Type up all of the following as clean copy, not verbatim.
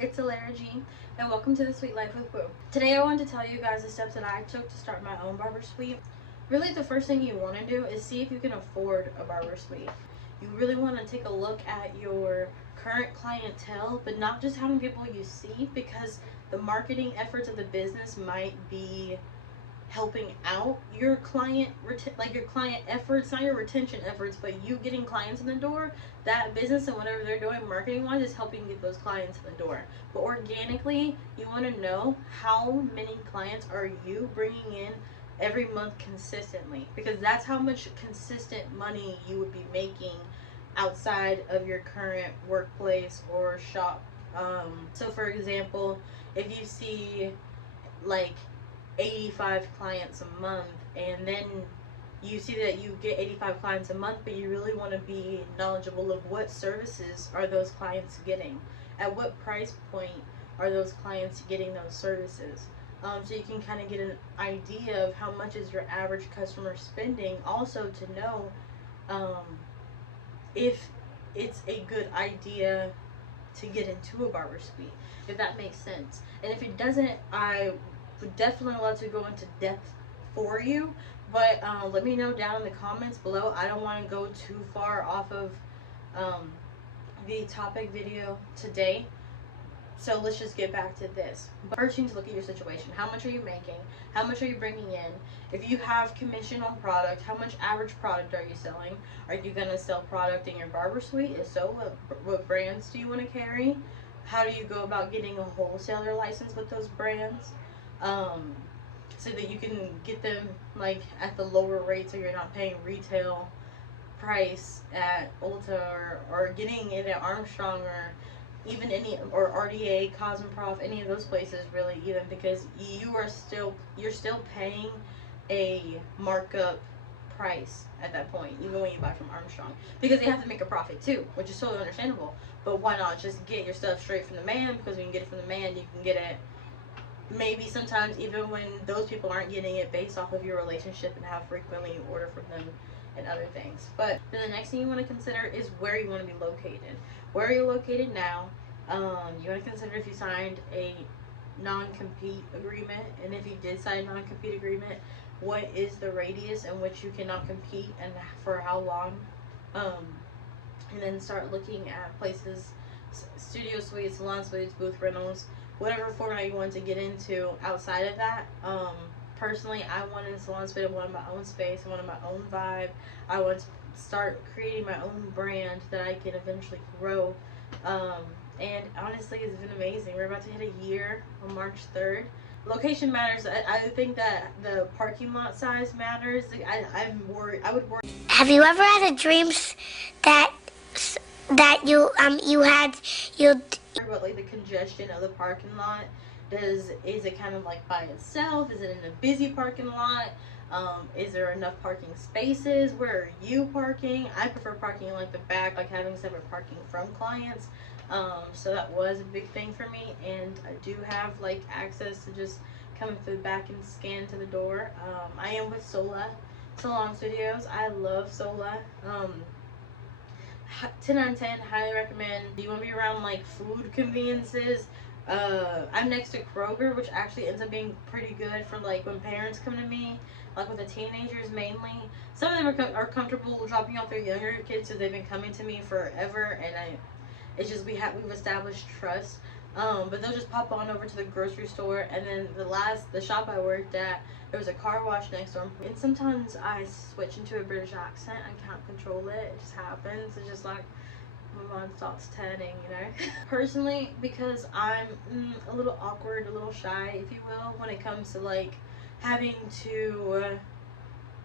it's Alarra G, and welcome to the Sweet Life with Boo. Today I wanted to tell you guys the steps that I took to start my own barber suite. Really, the first thing you want to do is see if you can afford a barber suite. You really want to take a look at your current clientele, but not just how many people you see, because the marketing efforts of the business might be helping out your client, like your client efforts, not your retention efforts, but you getting clients in the door. That business and whatever they're doing marketing wise is helping get those clients in the door. But organically, you want to know how many clients are you bringing in every month consistently, because that's how much consistent money you would be making outside of your current workplace or shop. So for example, if you see like 85 clients a month, and then you see that you get 85 clients a month, but you really want to be knowledgeable of what services are those clients getting, at what price point are those clients getting those services, so you can kind of get an idea of how much is your average customer spending, also to know if it's a good idea to get into a barber suite, if that makes sense. And if it doesn't, I would definitely love to go into depth for you, but let me know down in the comments below. I don't want to go too far off of the topic video today, so let's just get back to this. But first, you need to look at your situation. How much are you making? How much are you bringing in? If you have commission on product, how much average product are you selling? Are you going to sell product in your barber suite? If so, what brands do you want to carry? How do you go about getting a wholesaler license with those brands? So that you can get them like at the lower rate, so you're not paying retail price at Ulta or getting it at Armstrong or even or RDA, Cosmoprof, any of those places really, even, because you're still paying a markup price at that point, even when you buy from Armstrong, because they have to make a profit too, which is totally understandable. But why not just get your stuff straight from the man? Because when you get it from the man, you can get it maybe sometimes even when those people aren't getting it, based off of your relationship and how frequently you order from them and other things. But then the next thing you want to consider is where you want to be located. Where are you located now? You want to consider if you signed a non-compete agreement, and if you did sign a non-compete agreement, what is the radius in which you cannot compete and for how long. And then start looking at places, studio suites, salon suites, booth rentals, whatever format you want to get into outside of that. Personally, I wanted a salon suite. I wanted my own space. I wanted my own vibe. I want to start creating my own brand that I can eventually grow. And honestly, it's been amazing. We're about to hit a year on March 3rd. Location matters. I think that the parking lot size matters. I'm worried. I would worry. Have you ever had a dream that you had about like the congestion of the parking lot? Is it kind of like by itself? Is it in a busy parking lot? Is there enough parking spaces? Where are you parking? I prefer parking in like the back, like having separate parking from clients. So that was a big thing for me, and I do have like access to just come through the back and scan to the door. I am with Sola Salon Studios. I love Sola. 10 out of 10, highly recommend. Do you want to be around like food conveniences? I'm next to Kroger, which actually ends up being pretty good for like when parents come to me, like with the teenagers mainly. Some of them are comfortable dropping off their younger kids, so they've been coming to me forever, and it's just we've established trust. But they'll just pop on over to the grocery store, and then the shop I worked at, there was a car wash next door, and sometimes I switch into a British accent. I can't control it. It just happens. It's just like my mind starts turning, you know. Personally, because I'm a little awkward, a little shy, if you will, when it comes to like having to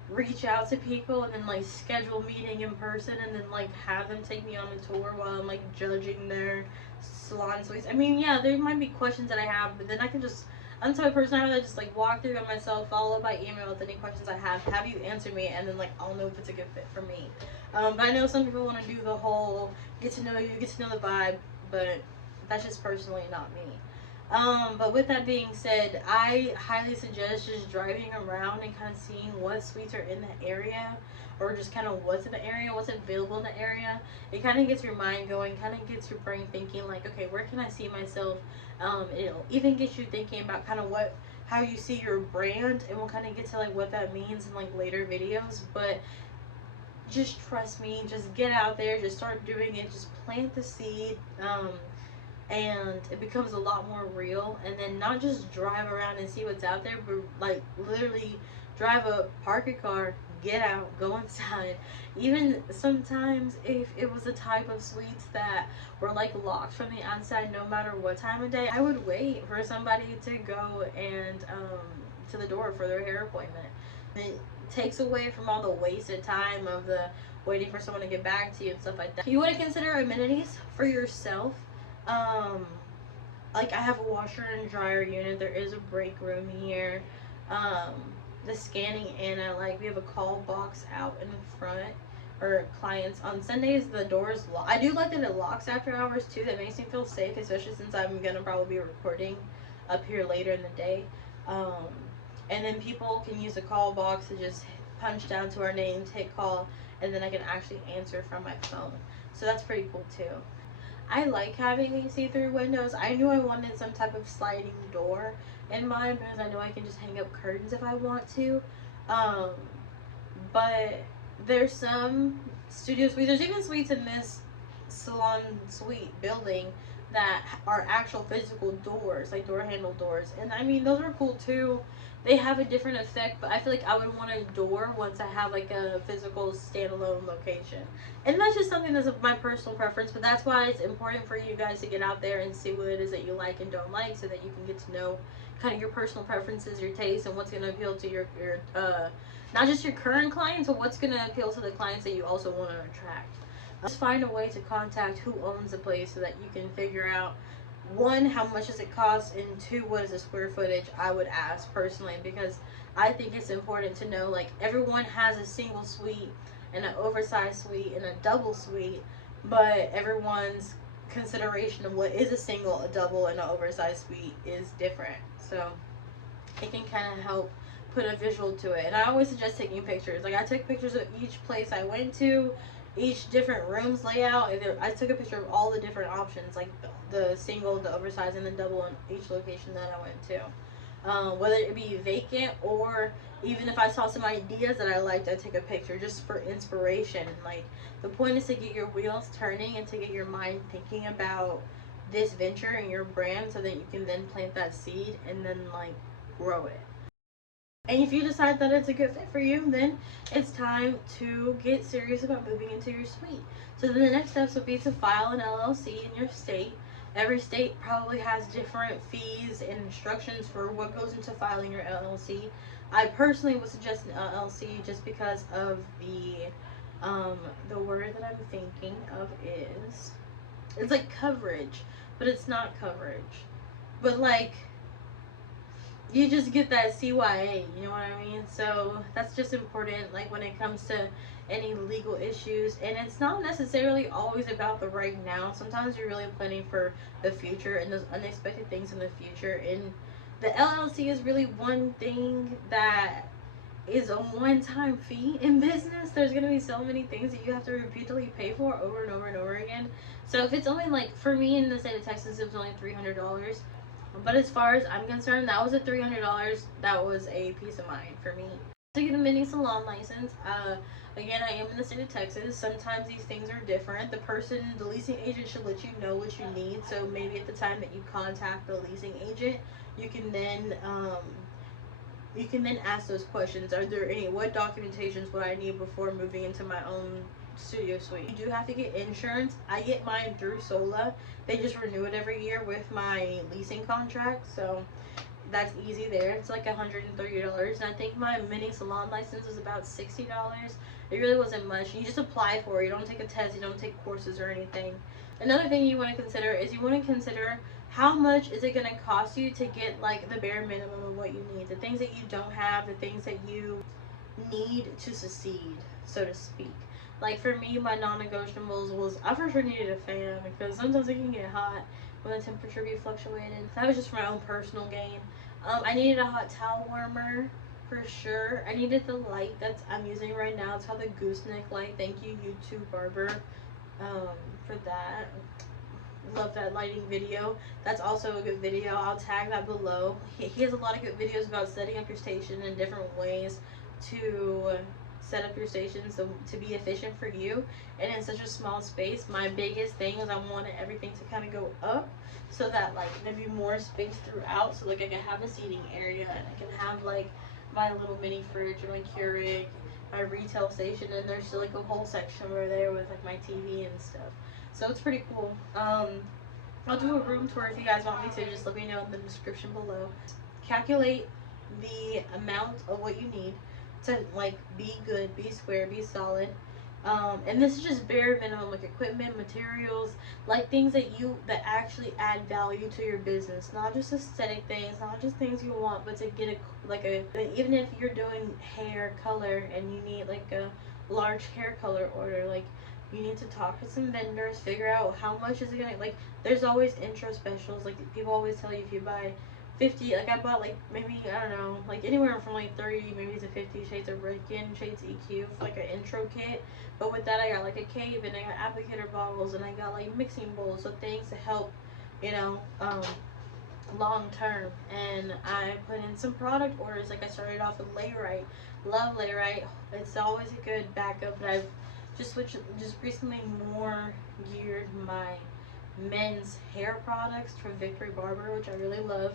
reach out to people and then like schedule a meeting in person and then like have them take me on a tour while I'm like judging their salon suites. I mean, yeah, there might be questions that I have, but then I'm the type of person I just like walk through by myself, follow up by email with any questions I have you answer me, and then like I'll know if it's a good fit for me. But I know some people want to do the whole get to know you, get to know the vibe, but that's just personally not me. But with that being said, I highly suggest just driving around and kind of seeing what suites are in the area, or just kind of what's in the area, what's available in the area. It kind of gets your mind going, kind of gets your brain thinking like, okay, where can I see myself? It'll even get you thinking about kind of how you see your brand, and we'll kind of get to like what that means in like later videos. But just trust me, just get out there, just start doing it, just plant the seed. And it becomes a lot more real. And then not just drive around and see what's out there, but like literally drive up, park a car, get out, go inside. Even sometimes if it was a type of suites that were like locked from the outside no matter what time of day, I would wait for somebody to go and to the door for their hair appointment. It takes away from all the wasted time of the waiting for someone to get back to you and stuff like that. You want to consider amenities for yourself. um like I have a washer and dryer unit, there is a break room here, um the scanning in, like we have a call box out in front, or clients on Sundays the doors lock. I do like that it locks after hours too. That makes me feel safe, especially since I'm gonna probably be recording up here later in the day. um and then people can use the call box to just punch down to our names, hit call, and then I can actually answer from my phone, so that's pretty cool too. I like having these see-through windows. I knew I wanted some type of sliding door in mine because I know I can just hang up curtains if I want to. Um, but there's some studio suites. There's even suites in this salon suite building that are actual physical doors, like door handle doors. And I mean, those are cool too. They have a different effect, but I feel like I would want a door once I have like a physical standalone location. And that's just something that's my personal preference, but that's why it's important for you guys to get out there and see what it is that you like and don't like, so that you can get to know kind of your personal preferences, your tastes, and what's going to appeal to your not just your current clients, but what's going to appeal to the clients that you also want to attract. Just find a way to contact who owns the place so that you can figure out, one, how much does it cost, and two, what is the square footage. I would ask personally, because I think it's important to know, like, everyone has a single suite and an oversized suite and a double suite, but everyone's consideration of what is a single, a double, and an oversized suite is different. So it can kind of help put a visual to it. And I always suggest taking pictures. Like, I took pictures of each place I went to, each different rooms layout. I took a picture of all the different options, like the single, the oversized, and the double in each location that I went to. Whether it be vacant, or even if I saw some ideas that I liked, I take a picture just for inspiration. Like, the point is to get your wheels turning and to get your mind thinking about this venture and your brand, so that you can then plant that seed and then like grow it. And if you decide that it's a good fit for you, then it's time to get serious about moving into your suite. So then the next steps would be to file an LLC in your state. Every state probably has different fees and instructions for what goes into filing your LLC. I personally would suggest an LLC just because of the word that I'm thinking of is, it's like coverage, but it's not coverage. But like, you just get that CYA, you know what I mean? So that's just important, like, when it comes to any legal issues. And it's not necessarily always about the right now. Sometimes you're really planning for the future and those unexpected things in the future. And the LLC is really one thing that is a one-time fee in business. There's going to be so many things that you have to repeatedly pay for over and over and over again. So if it's only, like, for me in the state of Texas, it was only $300. But as far as I'm concerned, that was a $300. That was a peace of mind for me. To get a mini salon license, again, I am in the state of Texas. Sometimes these things are different. The leasing agent should let you know what you need. So maybe at the time that you contact the leasing agent, you can then ask those questions. What documentations would I need before moving into my own studio suite? You do have to get insurance. I get mine through Sola. They just renew it every year with my leasing contract, so that's easy there. It's like $130, and I think my mini salon license was about $60. It really wasn't much. You just apply for it. You don't take a test. You don't take courses or anything. Another thing you want to consider is how much is it going to cost you to get like the bare minimum of what you need, the things that you don't have, the things that you need to succeed, so to speak. Like for me, my non-negotiables was, I for sure needed a fan, because sometimes it can get hot, when the temperature be fluctuated. That was just for my own personal gain. I needed a hot towel warmer for sure. I needed the light that I'm using right now. It's called the gooseneck light. Thank you, YouTube Barber, for that. Love that lighting video. That's also a good video. I'll tag that below. He has a lot of good videos about setting up your station in different ways to set up your station so to be efficient for you and in such a small space. My biggest thing is I wanted everything to kind of go up so that like there'd be more space throughout, so like I can have a seating area and I can have like my little mini fridge and my Keurig, my retail station, and there's still like a whole section over there with like my TV and stuff. So it's pretty cool. I'll do a room tour if you guys want me to. Just let me know in the description below. Calculate the amount of what you need to like be good, be square, be solid. And this is just bare minimum, like equipment, materials, like things that actually add value to your business, not just aesthetic things, not just things you want, but to get even if you're doing hair color and you need like a large hair color order, like you need to talk to some vendors, figure out how much is it gonna, like there's always intro specials. Like people always tell you if you buy 50, like I bought like maybe, I don't know, like anywhere from like 30 maybe to 50 shades of Riken, shades EQ for like an intro kit. But with that I got like a cape and I got applicator bottles and I got like mixing bowls, so things to help, you know, long term. And I put in some product orders. Like I started off with Layrite. Love Layrite. It's always a good backup, but I've just recently more geared my men's hair products from Victory Barber, which I really love.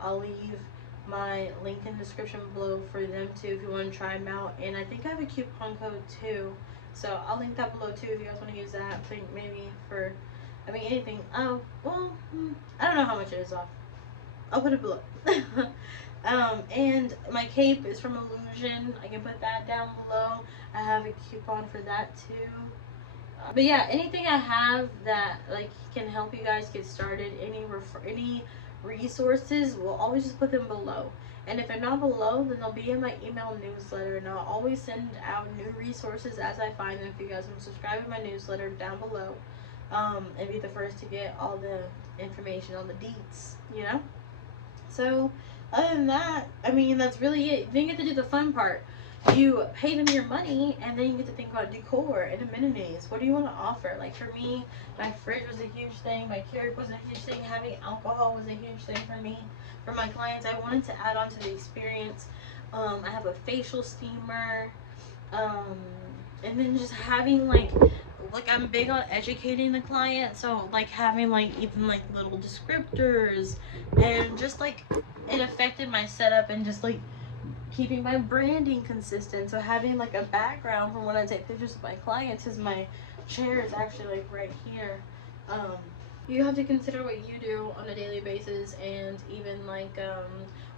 I'll leave my link in the description below for them too if you want to try them out. And I think I have a coupon code too, so I'll link that below too if you guys want to use that. I think maybe for, I mean anything. Oh well, I don't know how much it is off. I'll put it below. And my cape is from Illuzien. I can put that down below. I have a coupon for that too. But yeah, anything I have that like can help you guys get started, any resources, we'll always just put them below. And if they're not below, then they'll be in my email newsletter, and I'll always send out new resources as I find them. If you guys want to subscribe to my newsletter down below, and be the first to get all the information on the deets, you know. So other than that, I mean, that's really it. Then you get to do the fun part. You pay them your money, and then you get to think about decor and amenities. What do you want to offer? Like for me, my fridge was a huge thing. My Keurig was a huge thing. Having alcohol was a huge thing for me. For my clients, I wanted to add on to the experience. I have a facial steamer, and then just having like I'm big on educating the client, so like having like even like little descriptors, and just like it affected my setup and just like keeping my branding consistent. So having like a background from when I take pictures of my clients, is my chair is actually like right here. You have to consider what you do on a daily basis, and even like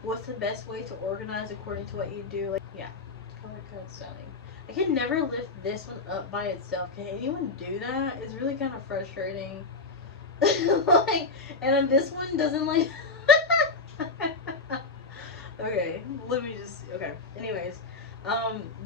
what's the best way to organize according to what you do. Like yeah, color code styling. I can never lift this one up by itself. Can anyone do that? It's really kind of frustrating. Like, and then this one doesn't like. Okay, let me just, okay, anyways,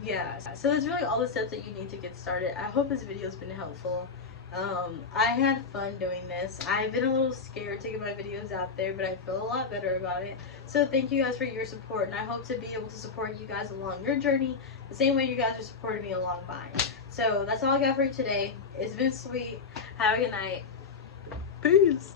yeah, so that's really all the steps that you need to get started. I hope this video has been helpful. I had fun doing this. I've been a little scared to get my videos out there, but I feel a lot better about it. So thank you guys for your support, and I hope to be able to support you guys along your journey the same way you guys are supporting me along mine. So that's all I got for you today. It's been sweet. Have a good night. Peace.